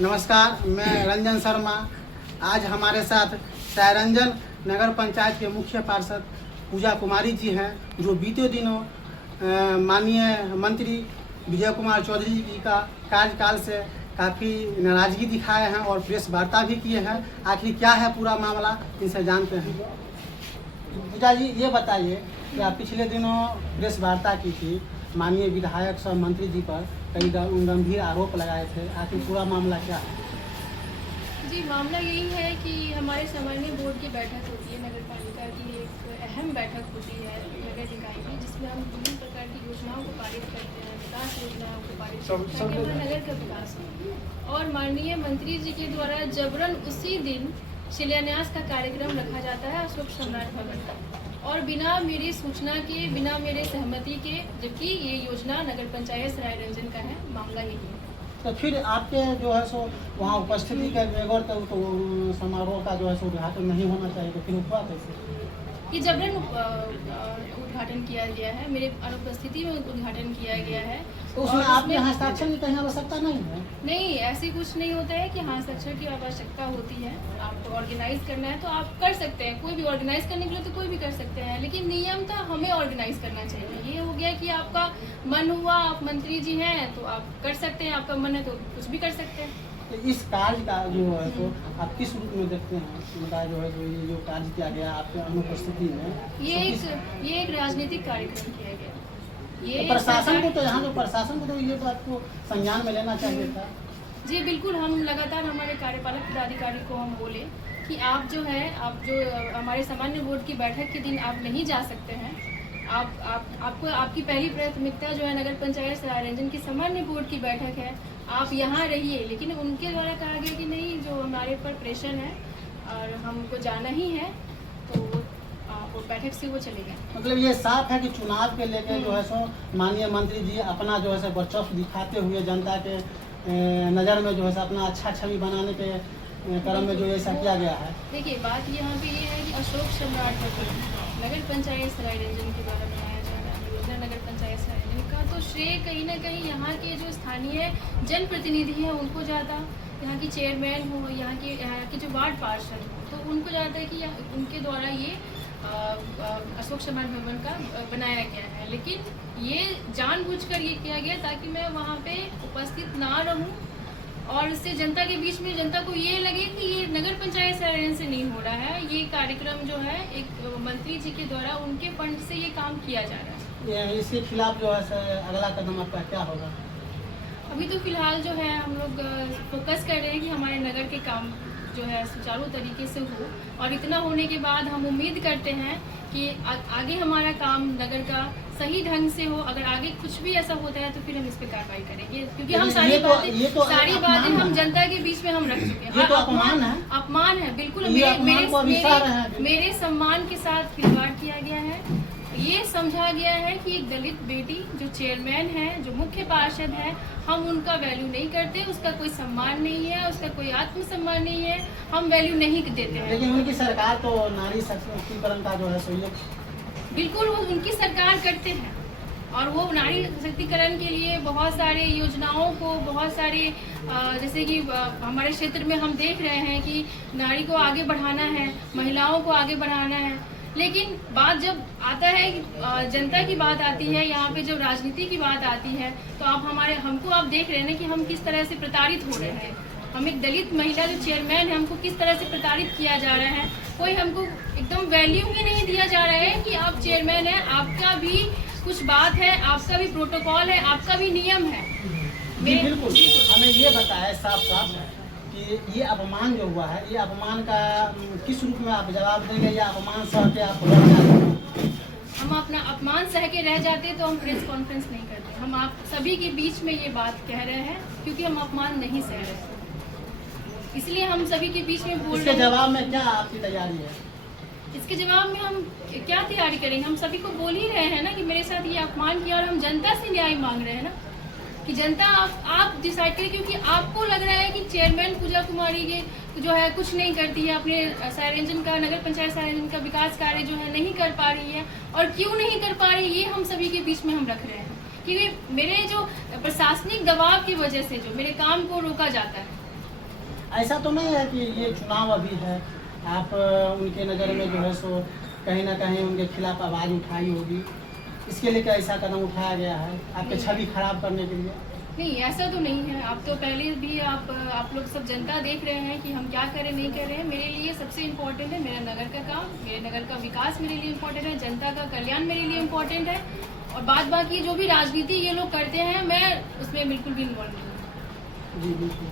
नमस्कार, मैं रंजन शर्मा। आज हमारे साथ सायरंजन नगर पंचायत के मुख्य पार्षद पूजा कुमारी जी हैं, जो बीते दिनों माननीय मंत्री विजय कुमार चौधरी जी का कार्यकाल से काफ़ी नाराज़गी दिखाए हैं और प्रेस वार्ता भी किए हैं। आखिर क्या है पूरा मामला, इनसे जानते हैं। पूजा जी, ये बताइए कि आप पिछले दिनों प्रेस वार्ता की थी, माननीय विधायक सह मंत्री जी पर कई गंभीर आरोप लगाए थे। आखिर पूरा मामला क्या है? जी, मामला यही है कि हमारे सामान्य बोर्ड की बैठक होती है, नगर पालिका की एक अहम बैठक होती है नगर निकाय की, जिसमें हम विभिन्न प्रकार की योजनाओं को पारित करते हैं, विकास योजनाओं को पारित करते हैं ताकि हमारे नगर का विकास हो। और माननीय मंत्री जी के द्वारा जबरन उसी दिन शिलान्यास का कार्यक्रम रखा जाता है अशोक सम्राट भवन का, और बिना मेरी सूचना के, बिना मेरे सहमति के, जबकि ये योजना नगर पंचायत सायरंजन का है। मामला यही है। तो फिर आपके जो है सो वहाँ उपस्थिति के बगैर तो समारोह का जो है सो उद्घाटन नहीं होना चाहिए, तो फिर हुआ कैसे? ये जबरन उद्घाटन किया गया है, मेरे अनुपस्थिति में उद्घाटन किया गया है। तो उसमें आपके हस्ताक्षर की कहीं आवश्यकता नहीं है? नहीं, ऐसी कुछ नहीं होता है कि हस्ताक्षर की आवश्यकता होती है। आपको ऑर्गेनाइज करना है तो आप कर सकते हैं, कोई भी ऑर्गेनाइज करने के लिए तो कोई भी कर सकते हैं, लेकिन नियमतः हमें ऑर्गेनाइज करना चाहिए। ये हो गया कि आपका मन हुआ, आप मंत्री जी हैं तो आप कर सकते हैं, आपका मन है तो कुछ भी कर सकते हैं। तो इस कार्य का जो है तो आप किस रूप में देखते हैं? उनका जो है तो ये जो कार्य किया गया आपके अनुपस्थिति में, ये एक राजनीतिक कार्यक्रम किया गया। ये तो प्रशासन को तो यहाँ जो प्रशासन को तो ये तो आपको संज्ञान में लेना चाहिए था। जी बिल्कुल, हम लगातार हमारे कार्यपालक पदाधिकारी को हम बोले कि आप जो हमारे सामान्य बोर्ड की बैठक के दिन आप नहीं जा सकते हैं। आपको आपकी पहली प्राथमिकता जो है नगर पंचायत सायरंजन की सामान्य बोर्ड की बैठक है, आप यहाँ रहिए। लेकिन उनके द्वारा कहा गया कि नहीं, जो हमारे पर प्रेशर है और हमको जाना ही है, तो वो बैठक से वो चले गए। मतलब ये साफ है कि चुनाव के लेके जो है सो माननीय मंत्री जी अपना जो है सो वर्चस्व दिखाते हुए जनता के नज़र में जो है अपना अच्छा छवि बनाने के क्रम में जो ऐसा किया गया है। देखिए, बात यहाँ पे ये है कि अशोक सम्राट भवन नगर पंचायत सायरंजन के द्वारा बनाया जा रहा है योजना नगर पंचायत सायरंजन का, तो श्रेय कहीं ना कहीं यहाँ के जो स्थानीय जनप्रतिनिधि हैं उनको जाता, यहाँ की चेयरमैन हो, यहाँ के जो वार्ड पार्षद हो, तो उनको जाता है कि उनके द्वारा ये अशोक सम्राट भवन का बनाया गया है। लेकिन ये जानबूझकर ये किया गया ताकि मैं वहाँ पे उपस्थित ना रहूँ और इससे जनता के बीच में जनता को ये लगे कि ये नगर पंचायत सायरंजन से नहीं हो रहा है, ये कार्यक्रम जो है एक मंत्री जी के द्वारा उनके फंड से ये काम किया जा रहा है। इसके खिलाफ जो है अगला कदम आपका क्या होगा? अभी तो फिलहाल जो है हम लोग फोकस कर रहे हैं कि हमारे नगर के काम जो है सुचारू तरीके से हो, और इतना होने के बाद हम उम्मीद करते हैं कि आगे हमारा काम नगर का सही ढंग से हो। अगर आगे कुछ भी ऐसा होता है तो फिर हम इस पे कार्रवाई करेंगे, क्योंकि हम सारी बातें हम जनता के बीच में हम रख चुके हैं। ये तो अपमान है। अपमान है, बिल्कुल। मेरे सम्मान के साथ खिलवाड़ किया गया है। ये समझा गया है कि एक दलित बेटी जो चेयरमैन है, जो मुख्य पार्षद है, हम उनका वैल्यू नहीं करते, उसका कोई सम्मान नहीं है, उसका कोई आत्मसम्मान नहीं है, हम वैल्यू नहीं देते हैं। लेकिन उनकी सरकार तो नारी सशक्तिकरण का जो है सो ये बिल्कुल वो उनकी सरकार करते हैं, और वो नारी सशक्तिकरण के लिए बहुत सारे योजनाओं को, बहुत सारे जैसे कि हमारे क्षेत्र में हम देख रहे हैं कि नारी को आगे बढ़ाना है, महिलाओं को आगे बढ़ाना है। लेकिन बात जब आता है जनता की बात आती है, यहाँ पे जब राजनीति की बात आती है, तो हमको आप देख रहे हैं कि हम किस तरह से प्रताड़ित हो रहे हैं। हम एक दलित महिला जो चेयरमैन है, हमको किस तरह से प्रताड़ित किया जा रहा है। कोई हमको एकदम वैल्यू ही नहीं दिया जा रहा है कि आप चेयरमैन हैं, आपका भी कुछ बात है, आपका भी प्रोटोकॉल है, आपका भी नियम है। बिल्कुल हमें ये बताया साफ साफ कि ये अपमान जो हुआ है, ये अपमान का किस रूप में आप जवाब देंगे, या अपमान सह के आप रह जाते? हम अपना अपमान सह के रह जाते तो हम प्रेस कॉन्फ्रेंस नहीं करते। हम आप सभी के बीच में ये बात कह रहे हैं क्योंकि हम अपमान नहीं सह रहे, इसलिए हम सभी के बीच में बोल रहे हैं। इसके जवाब में क्या आपकी तैयारी है? इसके जवाब में हम क्या तैयारी करेंगे? हम सभी को बोल ही रहे हैं ना कि मेरे साथ ये अपमान किया, और हम जनता से न्याय मांग रहे हैं ना कि जनता आप डिसाइड करें, क्योंकि आपको लग रहा है कि चेयरमैन पूजा कुमारी के जो है कुछ नहीं करती है, अपने सायरंजन का, नगर पंचायत सायरंजन का विकास कार्य जो है नहीं कर पा रही है। और क्यों नहीं कर पा रही, ये हम सभी के बीच में हम रख रहे हैं। क्योंकि मेरे जो प्रशासनिक दबाव की वजह से जो मेरे काम को रोका जाता है, ऐसा तो नहीं है कि ये चुनाव अभी है, आप उनके नज़र में जो है सो कहीं ना कहीं उनके खिलाफ आवाज़ उठाई होगी, इसके लिए क्या ऐसा कदम उठाया गया है आपके छवि खराब करने के लिए? नहीं, ऐसा तो नहीं है। आप तो पहले भी आप लोग सब जनता देख रहे हैं कि हम क्या कर रहे नहीं कर रहे हैं। मेरे लिए सबसे इम्पोर्टेंट है मेरा नगर का काम, मेरे नगर का विकास मेरे लिए इम्पोर्टेंट है, जनता का कल्याण मेरे लिए इम्पोर्टेंट है। और बाद बाकी जो भी राजनीति ये लोग करते हैं, मैं उसमें बिल्कुल भी इन्वॉल्व नहीं हूँ। जी बिल्कुल।